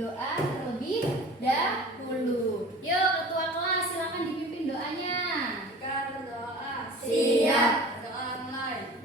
berdoa terlebih dahulu. Yuk ketua kelas silakan dipimpin doanya. Kita berdoa. Siap. Doa mulai.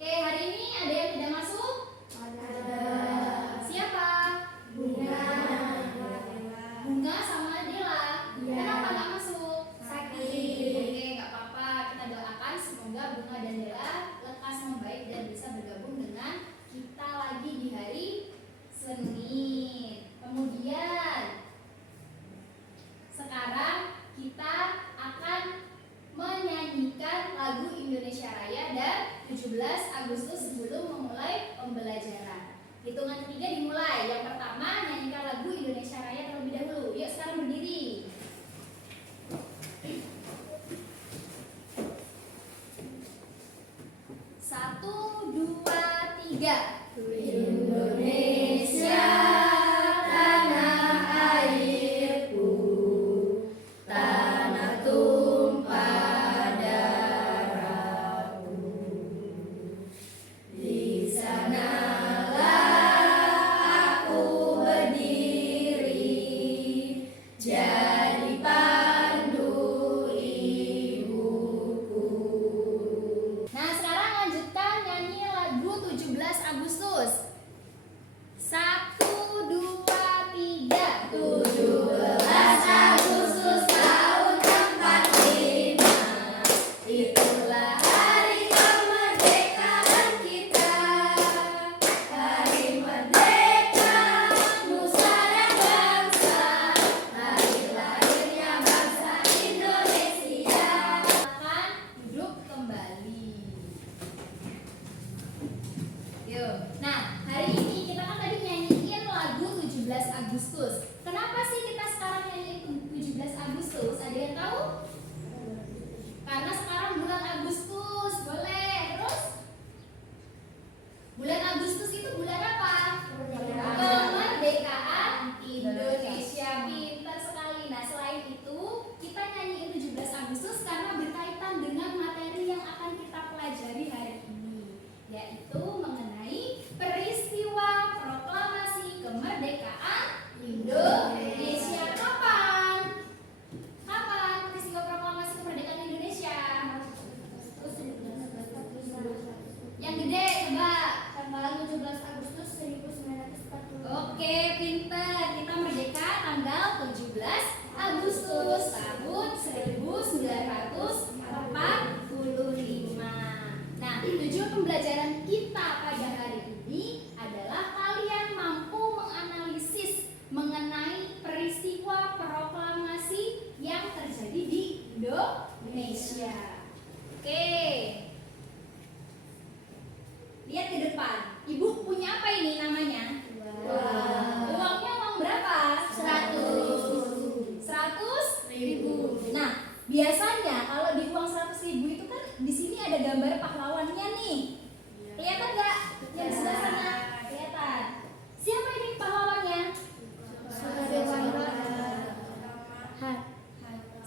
Oke, hari ini ada yang tidak masuk? Siapa? Bunga sama Adela. Kenapa nggak masuk? Sakit. Oke, nggak apa-apa. Kita doakan semoga Bunga dan Dela lekas membaik dan bisa bergabung dengan kita lagi di hari Senin. Kemudian sekarang kita akan menyanyikan lagu Indonesia Raya dan 17 Agustus sebelum memulai pembelajaran. Hitungan ketiga dimulai. Yang pertama nyanyikan lagu Indonesia Raya terlebih dahulu. Yuk sekarang berdiri. 1, 2, 3. Indonesia tanah airku, tanah tumpah darahku. Di sanalah aku berdiri, jadi pandu ibuku. Nah, sekarang lanjutkan nyanyi lagu 17 Agustus. 1, 2, 3. 17 Agustus tahun 45. Itulah hari kemerdekaan kita. Hari merdeka nusa dan bangsa. Hari lahirnya bangsa Indonesia. Silakan duduk kembali. Yuk. Nah, hari ini kita kan tadi nyanyiin lagu 17 Agustus. Kenapa sih kita sekarang nyanyiin 17 Agustus? Ada yang tahu? Karena sekarang bulan Agustus. Boleh. Terus? Bulan Agustus itu bulan apa? Kemerdekaan Indonesia. Pintar sekali. Nah, selain itu, kita nyanyiin 17 Agustus karena berkaitan dengan materi yang akan kita pelajari hari ini, yaitu mengenai peristiwa proklamasi kemerdekaan Indonesia. Kapan? Kapan peristiwa proklamasi kemerdekaan Indonesia? Yang gede coba. Tanggal 17 Agustus 1940. Oke, pinter. Kita merdeka tanggal 17 Agustus tahun 1945. Nah, tujuan pembelajaran kita pada hari ini adalah kalian mampu menganalisis mengenai peristiwa proklamasi yang terjadi di Indonesia. Oke. Lihat ke depan. Ibu punya apa ini namanya? Uangnya uang berapa? 100.000. Nah, biasanya kalau di uang 100.000 itu kan di sini ada gambar pahlawannya nih. Kelihatan nggak? Yang di sebelah sana kelihatan. Siapa ini pahlawannya?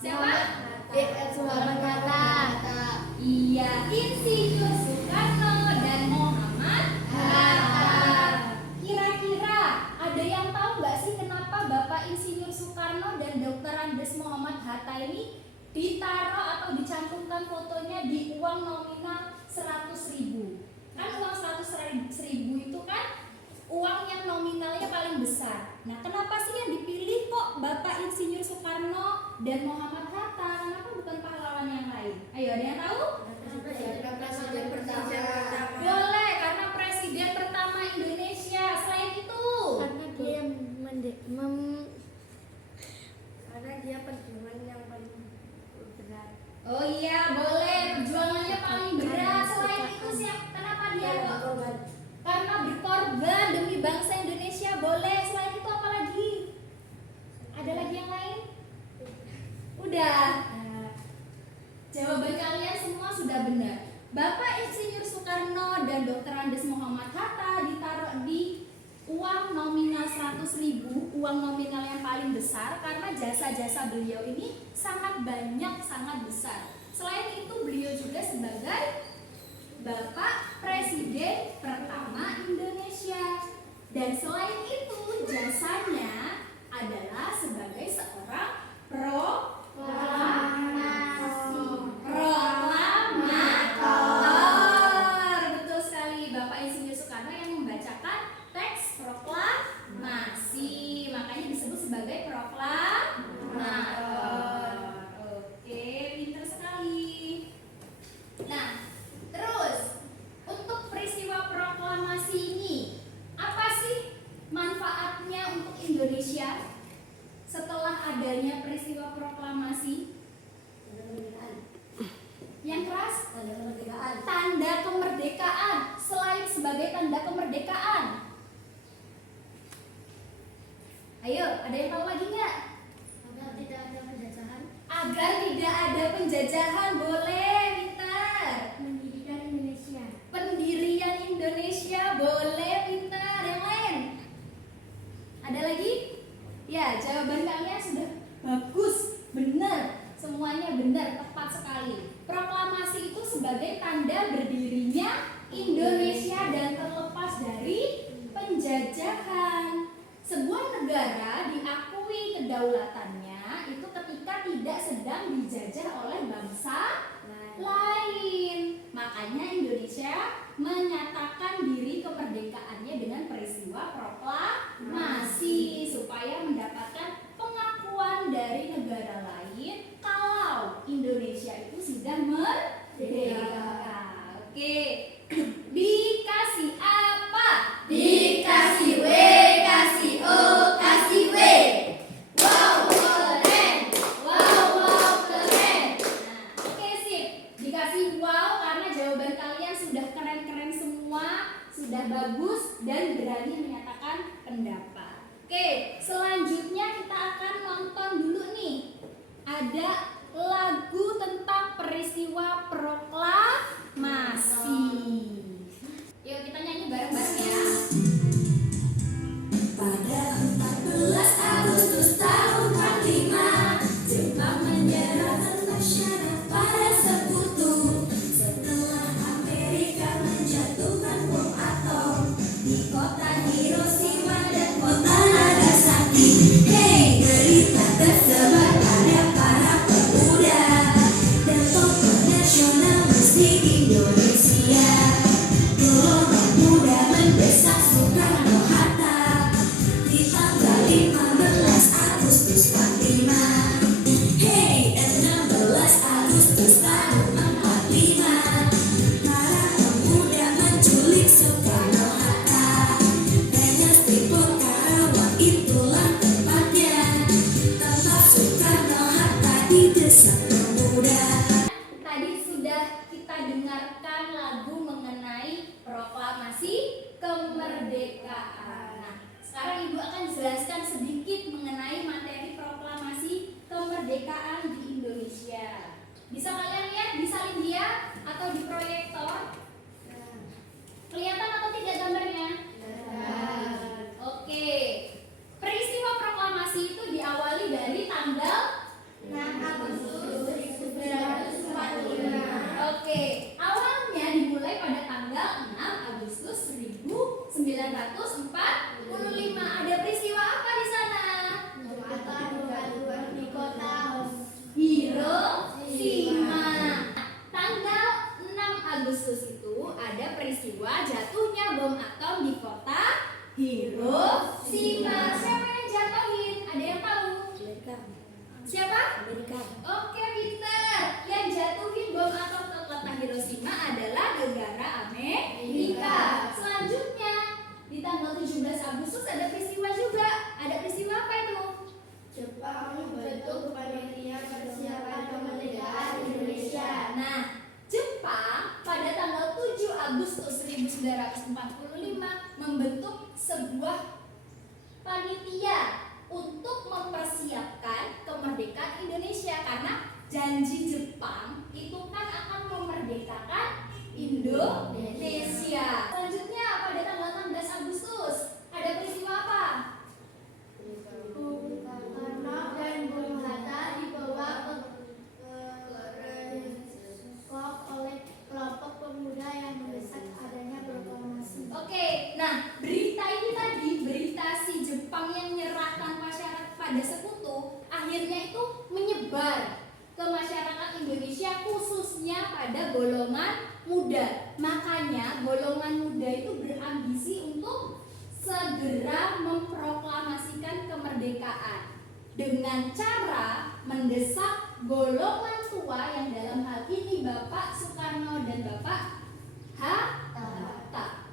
Siapa? Iya, Insinyur Soekarno dan Muhammad Hatta. Kira-kira ada yang tahu nggak sih kenapa Bapak Insinyur Soekarno dan Dr. Andes Muhammad Hatta ini ditaruh atau dicantumkan fotonya di uang nominal 100.000? Kan uang 100.000 itu kan uang yang nominalnya paling besar. Nah, kenapa sih yang dipilih kok Bapak Insinyur Soekarno dan Muhammad Hatta? Kenapa bukan pahlawan yang lain? Ayo, ada yang tahu? Presiden pertama. Boleh, karena presiden pertama Indonesia. Selain itu, Karena dia perjuangan yang paling uang nominal yang paling besar karena jasa-jasa beliau ini sangat banyak, sangat besar. Selain itu beliau juga sebagai Bapak Presiden pertama Indonesia. Dan selain itu jasanya adalah sebagai seorang proklamator. Betul sekali, Bapak Insinyur Soekarno yang membacakan teks proklamasi. Makanya disebut sebagai proklamator. Oke, pintar sekali. Nah, terus untuk peristiwa proklamasi ini, apa sih manfaatnya untuk Indonesia setelah adanya peristiwa proklamasi? Yang keras? Tanda kemerdekaan. Selain sebagai tanda kemerdekaan, ayo, ada yang tahu lagi nggak? Agar tidak ada penjajahan. Agar tidak ada penjajahan, boleh, pintar. Pendidikan Indonesia. Pendirian Indonesia, boleh, pintar. Yang lain? Ada lagi? Ya, jawaban kalian sudah bagus, benar. Semuanya benar, tepat sekali. Proklamasi itu sebagai tanda berdirinya Indonesia dan terlepas dari penjajahan. Sebuah negara diakui kedaulatannya itu ketika tidak sedang dijajah oleh bangsa lain. Makanya Indonesia menyatakan diri kemerdekaannya dengan peristiwa proklamasi supaya mendapatkan pengakuan dari negara lain kalau Indonesia itu sudah merdeka. Oke. Dikasih apa? Dikasih W, kasih O, kasih W. Wow, keren. Wow, keren. Nah, oke sip. Dikasih wow karena jawaban kalian sudah keren-keren semua, sudah bagus dan berani menyatakan pendapat. Oke, selanjutnya kita akan nonton dulu nih. Ada lagu tentang peristiwa proklamasi. Yuk kita nyanyi bareng-bareng ya. Pada 14 Agustus tahun 45, Jepang menyerahkan masyarakat pada sekutu. Setelah Amerika menjatuhkan bom atom di kota Hiroshima dan kota Nagasaki. Hey, derita tersebar pada para pemuda dan tokoh nasional musik Indonesia. Gelombang muda mendesak Soekarno-Hatta di tanggal 15 Agustus 45. Hey, 16 Agustus tahun 45, para pemuda menculik Soekarno-Hatta. Rengas Depok Karawang itulah tempatnya, tempat Soekarno-Hatta didesak pemuda. Tadi sudah kita dengarkan lagu mengenai proklamasi kemerdekaan. Nah, sekarang Ibu akan jelaskan sedikit mengenai materi proklamasi kemerdekaan di Indonesia. Bisa kalian lihat di salin dia atau di proyektor? Kelihatan atau tidak gambarnya? Oke. Peristiwa proklamasi itu diawali dari tanggal 6 Agustus 1945. Oke, awalnya dimulai pada tanggal 6 Agustus 1945. Ada peristiwa apa di sana? Jembatan bergantungan di kota Hiroshima. Tanggal 6 Agustus itu ada peristiwa jatuhnya bom atom di kota Hiroshima. Siapa yang jatuhin? Ada yang tahu? Siapa? Oke, pintar. Yang jatuhin bom atom ke kota Hiroshima adalah negara Amerika. Selanjutnya, di tanggal 17 Agustus ada peristiwa juga. Ada peristiwa apa itu? Jepang membentuk panitia persiapan kemerdekaan Indonesia. Nah, Jepang pada tanggal 7 Agustus 1945 membentuk sebuah panitia untuk mempersiapkan kemerdekaan Indonesia karena janji Jepang itu kan akan memerdekakan Indonesia. Selanjutnya pada tanggal 16 Agustus ada peristiwa apa? kemerdekaan dengan cara mendesak golongan tua yang dalam hal ini Bapak Soekarno dan Bapak Hatta.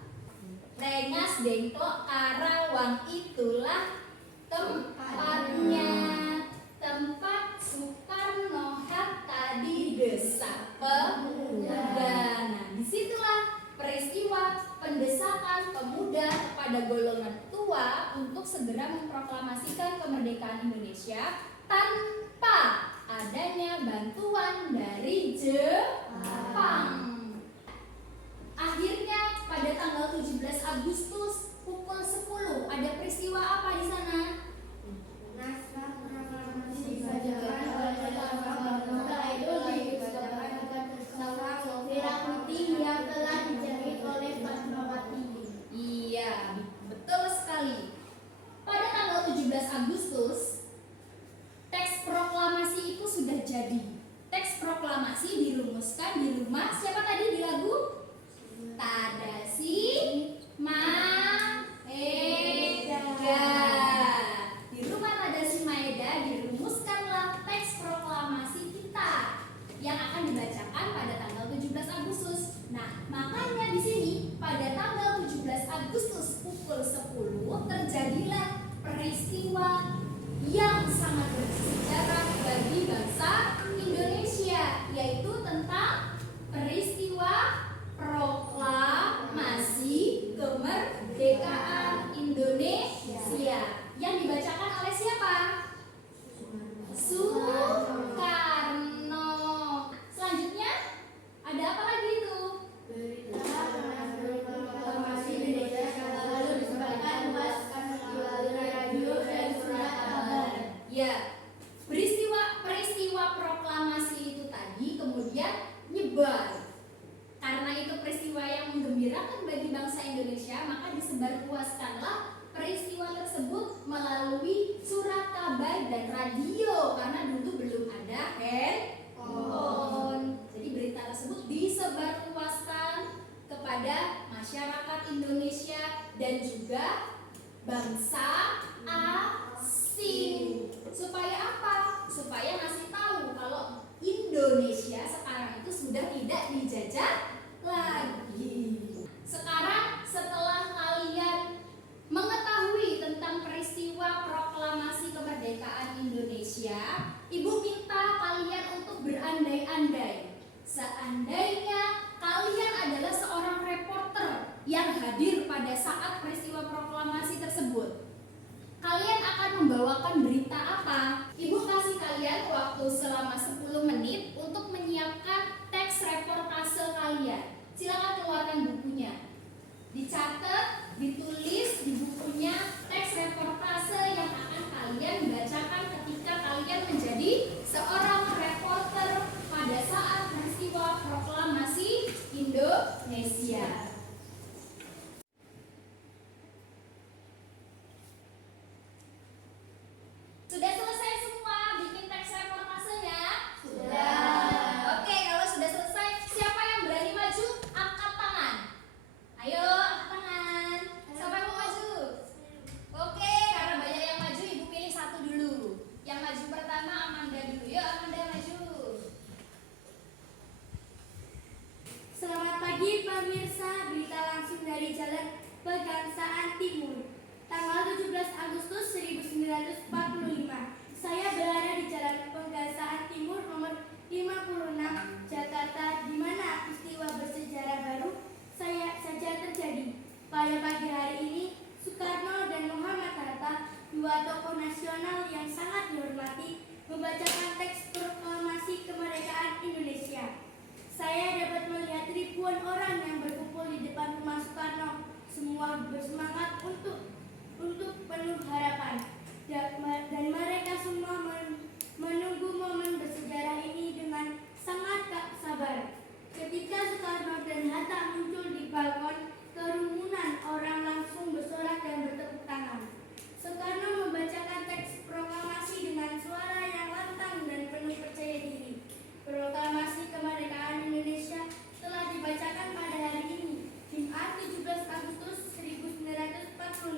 Rengas Dengklok Karawang itulah tempatnya, tempat Soekarno Hatta didesak pemuda. Nah, disitulah peristiwa pendesakan pemuda kepada golongan tua untuk segera memproklamasikan kemerdekaan Indonesia tanpa adanya bantuan dari Jepang. Akhirnya pada tanggal 17 Agustus pukul 10 ada peristiwa apa di sana? yang telah dijahit oleh Fatmawati. Iya, betul sekali. Pada tanggal 17 Agustus, teks proklamasi itu sudah jadi. Teks proklamasi dirumuskan di rumah siapa tadi di lagu? Tadasi Maeda. Di rumah Tadasi Maeda dirumuskanlah teks proklamasi kita yang akan dibacakan pada tanggal 17 Agustus. Nah, makanya di sini pada tanggal 17 Agustus pukul 10 terjadilah peristiwa yang sangat bersejarah bagi bangsa Indonesia, yaitu tentang peristiwa proklamasi kemerdekaan Indonesia yang dibacakan oleh siapa? Soekarno. Selanjutnya ada apa lagi itu? Proklamasi Indonesia lalu disebarkan luas melalui radio dan surat kabar. Ya, peristiwa proklamasi itu tadi kemudian nyebar. Karena itu peristiwa yang menggembirakan bagi bangsa Indonesia, maka disebarluaskanlah peristiwa tersebut melalui surat kabar dan radio, karena dulu belum ada handphone. Jadi berita tersebut disebarluaskan kepada masyarakat Indonesia dan juga bangsa asing. Supaya apa? Supaya ngasih tahu kalau Indonesia sekarang itu sudah tidak dijajah lagi. Sekarang setelah kalian mengetahui tentang peristiwa proklamasi kemerdekaan Indonesia, Ibu minta kalian untuk berandai-andai. Seandainya kalian adalah seorang reporter yang hadir pada saat peristiwa proklamasi tersebut, kalian akan membawakan berita apa? Ibu kasih kalian waktu selama 10 menit untuk menyiapkan teks reportase kalian. Silakan keluarkan bukunya. Dicatat, ditulis di bukunya teks reportase yang akan kalian bacakan ketika kalian menjadi seorang reporter pada saat peristiwa proklamasi Indonesia. Sudah selesai semua bikin teks reportasenya? Sudah. Oke, kalau sudah selesai, siapa yang berani maju? Angkat tangan. Ayo, angkat tangan. Siapa yang mau maju? Oke, karena banyak yang maju, Ibu pilih satu dulu. Yang maju pertama Amanda dulu. Yuk, Amanda maju. Selamat pagi pemirsa, berita langsung dari Jalan Pegangsaan Timur. Tanggal 17 Agustus 1945, saya berada di Jalan Pegangsaan Timur nomor 56 Jakarta, di mana peristiwa bersejarah baru saja terjadi. Pada pagi hari ini, Soekarno dan Muhammad Hatta, dua tokoh nasional yang sangat dihormati, membacakan teks proklamasi kemerdekaan Indonesia. Saya dapat melihat ribuan orang yang berkumpul di depan rumah Soekarno, semua bersemangat untuk penuh harapan, dan mereka semua menunggu momen bersejarah ini dengan sangat tak sabar. Ketika Soekarno dan Hatta muncul di balkon, kerumunan orang langsung bersorak dan bertepuk tangan. Soekarno membacakan teks proklamasi dengan suara yang lantang dan penuh percaya diri. Proklamasi kemerdekaan Indonesia telah dibacakan pada hari ini, Jumat 17 Agustus 1945,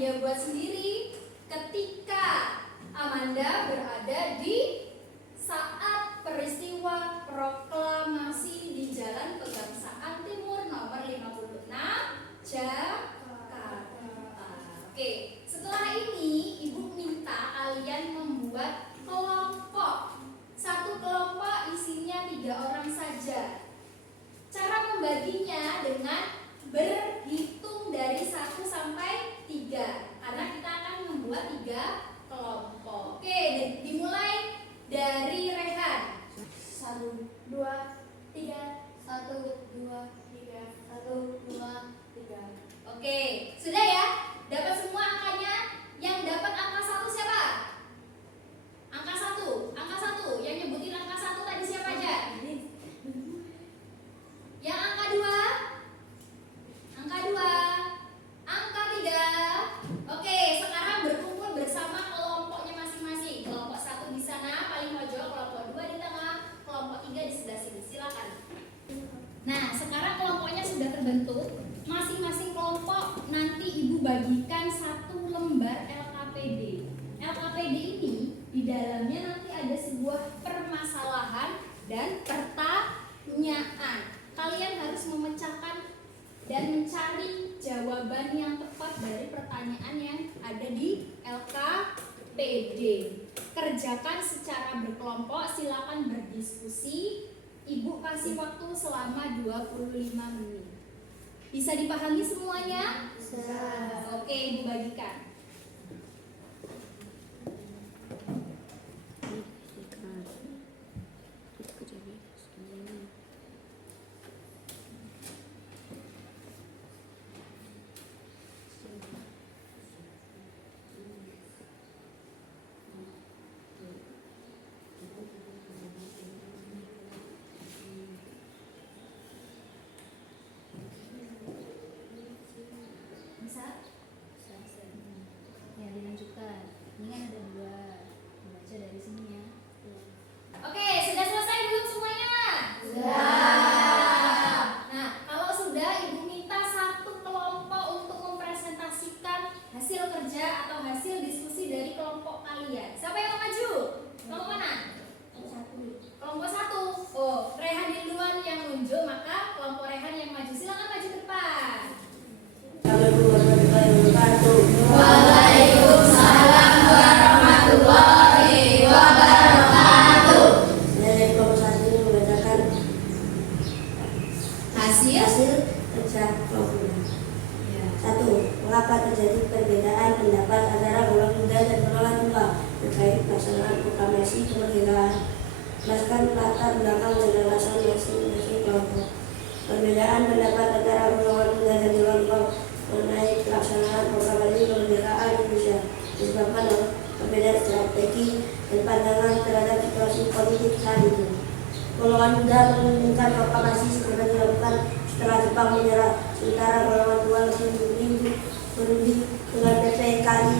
dia buat sendiri ketika Amanda berada di saat peristiwa proklamasi di Jalan Pegangsaan Timur nomor 56 Jakarta. Oke, setelah ini Ibu minta kalian membuat kelompok. Satu kelompok isinya 3 orang saja. Cara membaginya dengan berhitung dari 1 sampai 3, karena kita akan membuat 3 kelompok. Oke, dimulai dari Rehan. 1, 2, 3, 1, 2, 3, 1, 2, 3. Oke, sudah ya? Dapat semua angkanya? Yang dapat angka 1 siapa? Angka 1, angka 1. Yang nyebutin angka 1 tadi siapa aja? Yang angka 2? Angka 2. Angka 3. Oke, sekarang berkumpul bersama kelompoknya masing-masing. Kelompok 1 di sana paling pojok, kelompok 2 di tengah, kelompok 3 di sebelah sini. Silakan. Nah, sekarang kelompoknya sudah terbentuk. Masing-masing kelompok nanti Ibu bagikan 1 lembar LKPD. LKPD ini di dalamnya nanti ada sebuah permasalahan dan pertanyaan. Kalian harus memecahkan dan mencari jawaban yang tepat dari pertanyaan yang ada di LKPD. Kerjakan secara berkelompok, silakan berdiskusi. Ibu kasih waktu selama 25 menit. Bisa dipahami semuanya? Bisa. Oke, Ibu bagikan. Bisa? Ya, dilanjutkan. Ini kan ada 2. Baca dari sini ya. Oke, sudah selesai belum semuanya? Sudah. Nah, kalau sudah, Ibu minta 1 kelompok untuk mempresentasikan hasil kerja atau hasil diskusi dari kelompok kalian. Siapa yang mau maju? Kelompok mana? Kelompok 1. Oh, Rehan duluan yang nunjuk, maka kelompok Rehan yang maju. Silakan maju ke depan. Waalaikumsalam warahmatullahi wabarakatuh. Dari kelompok 1 ini membacakan Hasil kerja kelompoknya. 1. Mengapa terjadi perbedaan pendapat antara golongan muda dan golongan tua terkait pelaksanaan proklamasi kemerdekaan? Jelaskan latar belakang dan alasan masing-masing kelompok. Perbedaan pendapat antara golongan muda dan golongan tua mengenai pelaksanaan proklamasi kemerdekaan Indonesia disebabkan oleh perbedaan strategi dan pandangan terhadap situasi politik saat itu. Golongan muda menginginkan proklamasi segera dilakukan setelah Jepang menyerah, sementara golongan tua lebih memilih berunding dengan PPKI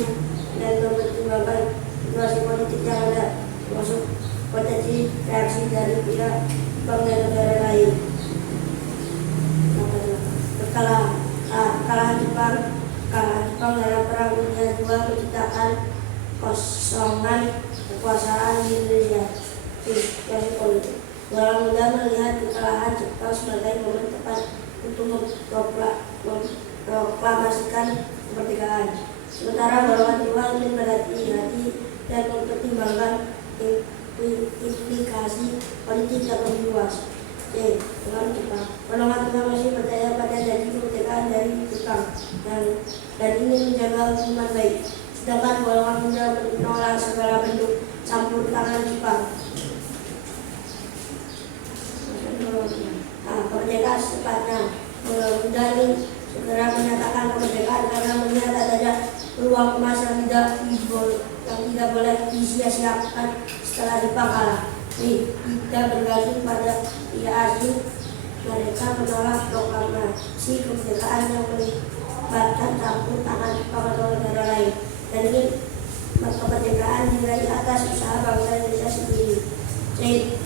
dan mempertimbangkan situasi politik yang ada, termasuk potensi reaksi dari pihak Jepang dan negara lain. Kekalahan Jepang dalam Perang Dunia II menciptakan kosongan kekuasaan di Indonesia. Situasi politik. Golongan muda melihat kekalahan Jepang sebagai momen tepat untuk memproklamasikan kemerdekaan. Sementara golongan tua ingin berhati-hati dan mempertimbangkan implikasi politik yang lebih luas. Golongan Jepang. Golongan tua masih percaya pada janji kemerdekaan dari Jepang dan ingin menjaga hubungan baik. Sedangkan golongan muda menolak segala bentuk campur tangan Jepang. Kemerdekaan secepatnya. Golongan muda ingin segera menyatakan kemerdekaan karena melihat adanya peluang emas yang tidak boleh disia-siakan setelah Jepang kalah. Tidak bergantung pada pihak asing, mereka menolak proklamasi kemerdekaan yang melibatkan campur tangan Jepang atau negara lain dan ingin kemerdekaan diraih atas usaha bangsa Indonesia sendiri.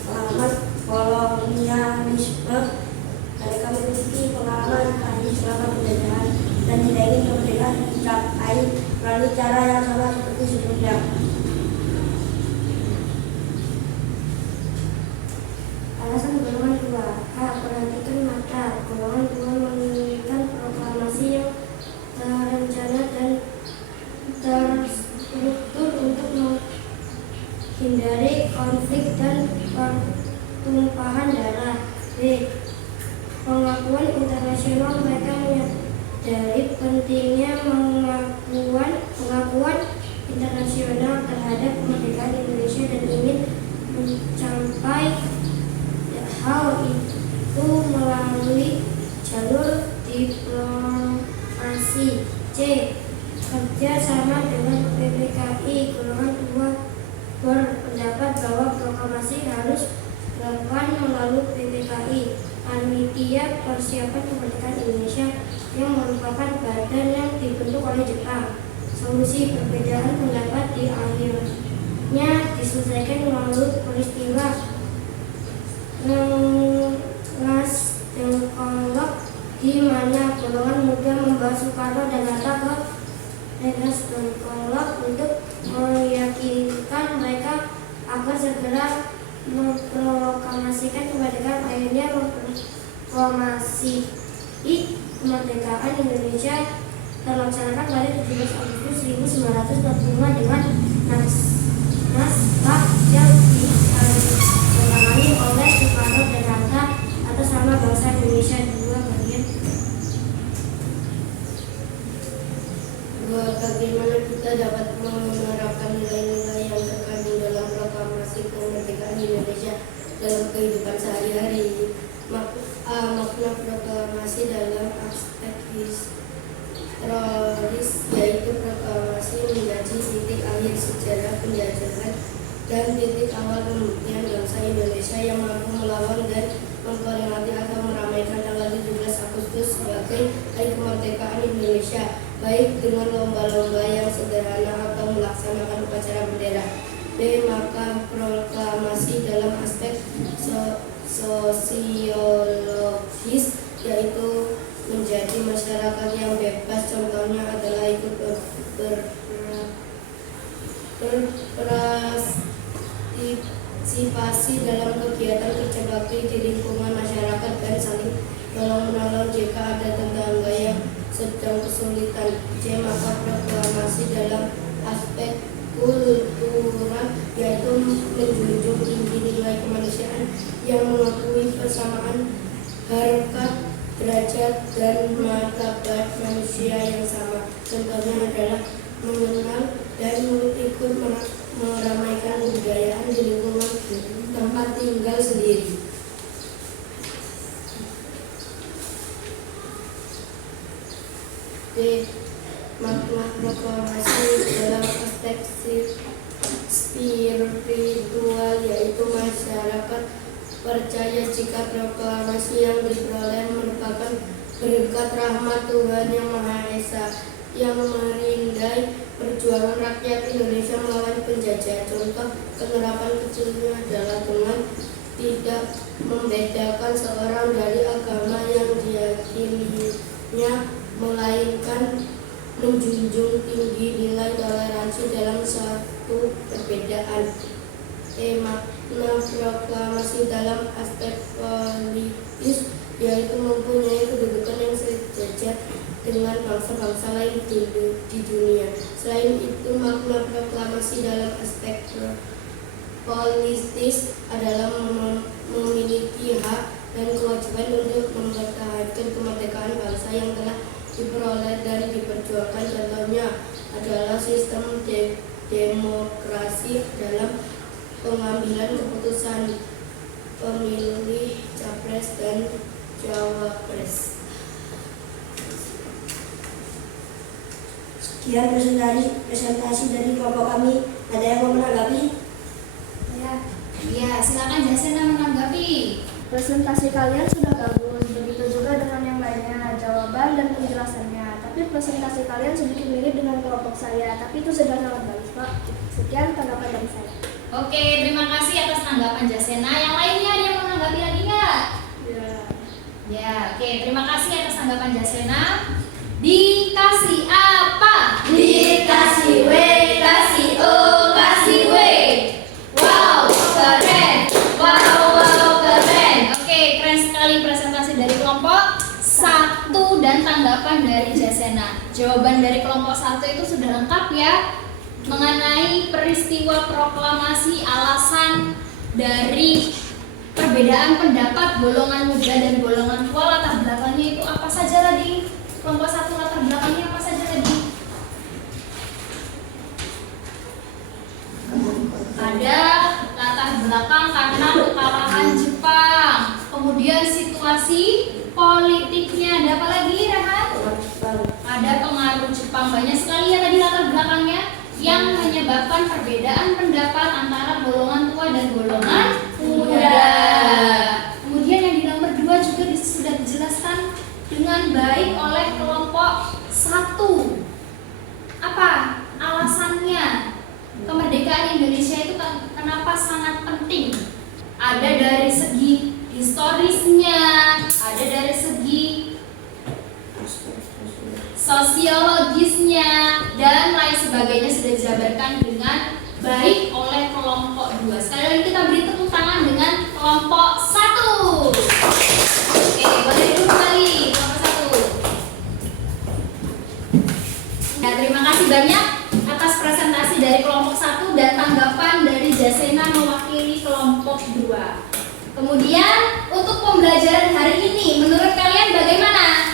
Pengalaman kolonialisme. Mereka memiliki pengalaman pahit selama penjajahan dan tidak ingin kemerdekaan dicapai melalui cara yang sama seperti sebelumnya. Alasan golongan 2. A. Perhatikan mata. Golongan 2 menginginkan proklamasi yang terencana dan terstruktur untuk menghindari konflik dan pertumpahan darah. B. Pengakuan internasional. Mereka menyadari pentingnya pengakuan internasional terhadap kemerdekaan Indonesia dan ingin mencapai hal itu melalui jalur diplomasi. C. Kerja sama dengan PPKI. Golongan 2 berpendapat bahwa proklamasi harus dilakukan melalui PPKI, Panitia Persiapan Kemerdekaan Indonesia, yang merupakan badan yang dibentuk oleh Jepang. Solusi perbedaan pendapat di akhirnya diselesaikan melalui peristiwa Rengas Dengklok, di mana golongan muda membawa Soekarno dan Hatta ke Rengas Dengklok untuk meyakinkan mereka agar segera memproklamasikan kemerdekaan. Akhirnya proklamasi kemerdekaan Indonesia terlaksanakan pada 17 Agustus 1945 dengan naskah yang ditangani oleh Soekarno dan Hatta atas nama bangsa Indonesia. 2. Bagaimana kita dapat menerapkan nilai-nilai yang terkandung dalam proklamasi kemerdekaan Indonesia dalam kehidupan sehari-hari? Makna proklamasi dalam aspek historis, yaitu proklamasi menjadi titik akhir sejarah penjajahan dan titik awal pembuktian bangsa Indonesia yang mampu melawan dan memperingati atau meramaikan tanggal 17 Agustus sebagai Hari Kemerdekaan Indonesia, baik dengan lomba-lomba yang sederhana atau melaksanakan upacara bendera. B. Maka proklamasi dalam aspek sosiologis, yaitu menjadi masyarakat yang bebas. Contohnya adalah ikut berpartisipasi dalam kegiatan kerja bakti di lingkungan masyarakat dan saling tolong-menolong jika ada tetangga yang sedang kesulitan. C. Maka proklamasi dalam aspek kultural, yaitu menjunjung tinggi nilai kemanusiaan yang mengakui persamaan harkat, derajat, dan martabat manusia yang sama. Contohnya adalah mengenal dan ikut meramaikan kebudayaan di lingkungan tempat tinggal sendiri. D. Makna proklamasi dalam aspek spiritual, yaitu masyarakat percaya jika proklamasi yang diperoleh merupakan berkat rahmat Tuhan Yang Maha Esa yang merindai perjuangan rakyat Indonesia melawan penjajah. Contoh penerapan kecilnya adalah dengan tidak membedakan seorang dari agama yang diyakininya, melainkan menjunjung tinggi nilai toleransi dalam suatu perbedaan. Makna proklamasi dalam aspek politis, yaitu mempunyai kedudukan yang sejajar dengan bangsa-bangsa lain di dunia. Selain itu, makna proklamasi dalam aspek politis adalah memiliki hak dan kewajiban untuk mempertahankan kemerdekaan bangsa yang telah diperoleh dan diperjuangkan. Contohnya adalah sistem demokrasi dalam pengambilan keputusan pemilih capres dan cawapres. Sekian presentasi dari kelompok kami. Ada yang mau menanggapi? Ya, silakan Jasena menanggapi. Presentasi kalian sudah bagus, begitu juga dengan yang lainnya, jawaban dan penjelasannya. Tapi presentasi kalian sedikit mirip dengan kelompok saya, tapi itu sudah sangat bagus, Pak. Sekian tanggapan dari saya. Oke, terima kasih atas tanggapan Jasena. Yang lainnya ada yang menanggapi lagi nggak? Ya, oke, terima kasih atas tanggapan Jasena. Dikasih apa? Dikasih jawaban dari kelompok 1 itu sudah lengkap ya. Mengenai peristiwa proklamasi, alasan dari perbedaan pendapat golongan muda dan golongan tua, latar belakangnya itu apa saja tadi? Kelompok 1 latar belakangnya apa saja tadi? Ada latar belakang karena kekalahan Jepang, kemudian situasi politiknya, ada apa lagi Rehan? Ada pengaruh Jepang, banyak sekali ya tadi latar belakangnya yang menyebabkan perbedaan pendapat antara golongan tua dan golongan muda. Kemudian yang di nomor 2 juga sudah dijelaskan dengan baik oleh kelompok 1. Apa alasannya? Kemerdekaan Indonesia itu kenapa sangat penting? Ada dari segi historisnya, ada dari segi sosiologisnya, dan lain sebagainya sudah dijabarkan dengan baik oleh kelompok 2. Sekali lagi kita beri tepuk tangan dengan kelompok 1. Oke, boleh duduk kembali kelompok 1. Nah, terima kasih banyak atas presentasi dari kelompok 1 dan tanggapan dari Jasena mewakili kelompok 2. Kemudian untuk pembelajaran hari ini, menurut kalian bagaimana?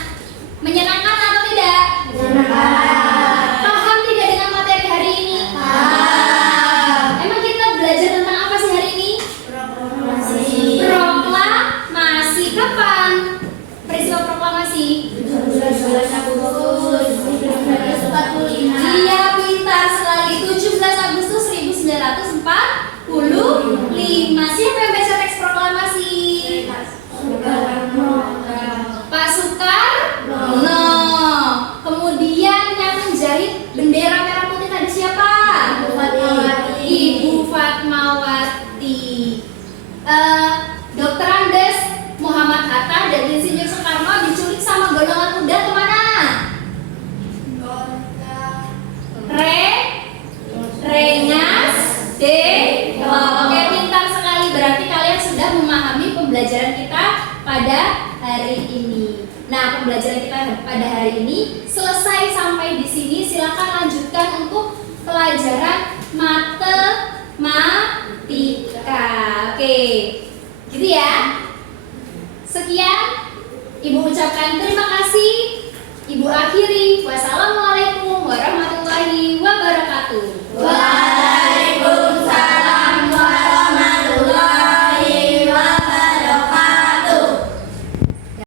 Menyenangkan atau tidak? Menyenangkan. Paham tidak dengan materi hari ini? Paham. Emang kita belajar tentang apa sih hari ini? Proklamasi. Kapan? Peristiwa proklamasi? 17 Agustus 1945. Iya, pintar sekali. 17 Agustus 1945. Siapa yang baca teks proklamasi? Pak Soekarno. Kemudian yang menjahit bendera merah putih tadi siapa? Ibu Fatmawati. Dr. Andes Muhammad Hatta dan Insinyur Soekarno diculik sama golongan muda kemana? Rengas Oke, pintar sekali. Berarti kalian sudah memahami pembelajaran kita pada hari ini. Nah, pembelajaran kita pada hari ini